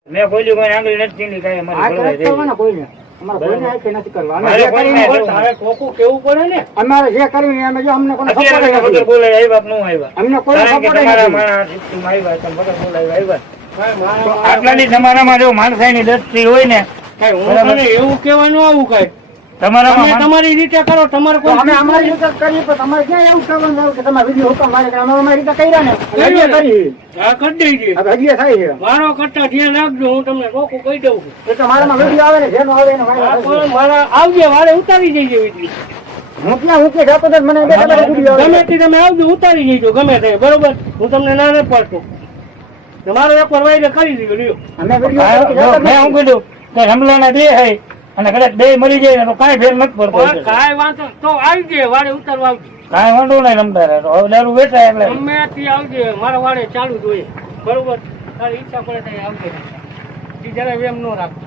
મેં કોઈ કોઈ આંગળી નથી ચીંધી કાંઈ અમારે બોલવાય રહી. અમારે કોઈને આંખે નથી કરવાનું. મારે જે કોઈને કરીને બોલવું. તારે ટોકું કેવું પડે ને. અમારે જે કર્યું ને અમે જો અમને કોઈ અત્યારે support તમે નથી. વગર બોલાય આવ્યા કે ન આવ્યા? અમને કોઈ કારણ કે support તમારા નથી. માણસ સિસ્ટમ આવ્યા તમે વગર બોલાય આવ્યા. ભાઈ, તો મારા- આટલાની તમારામાં જો માણસાઈની દ્રષ્ટિ હોય ને કાંઈ હું બરાબર. તને એવું કહેવાનું આવું કાંઈ. તમારામાં તમે તમારી રીતે કરો, તમારે તો કોઈ અમે અમારી રીતે કરીએ તો તમારે ક્યાં એવું કરવાનું આવ્યું કે તમારે વિડીયો હુકમ મારે કે અમે અમારી રીતે કર્યા ને અને હજીએ કરી. હા, કરી દેજે. હવે હજીએ થાય છે. મારો કરતા ધ્યાન રાખજો, હું તમને ટોકું કહી દઉં છું. એ તો મારામાં વિડીયો આવે ને જેનો આવે એને આ વાયરલ પણ થશે. મારા આવજે, વારે ઉતારી જઈએ વિડીયો. હું ક્યાં હું કે જાતો તો મને બે તમારે વિડીયો ગમે આવે. તે તમે આવજો, ઉતારી જજો ગમે તે, બરોબર. હું તમને ના નથી પાડતો. તમારો એકવાર વાયદો કરી દીધો લ્યો. અમે હા, વિડીયો જો મેં શું કીધું કે હમલાના બે હે અને કદાચ બે મરી જાય ને તો કાંઈ ફેર નથી પડતો. પણ કાંઈ વાંધો તો આવી જાય, વારે ઉતારવા આવજો. કાંઈ વાંધો નહીં રમતા રહે તો હવે દારૂ વેચાય એટલે ગમે તે આવજે, મારા વાડે ચાલુ જોઈએ, બરોબર. તારી ઈચ્છા પડે ત્યાં આવજે. ઈ જરા એમ ન રાખો.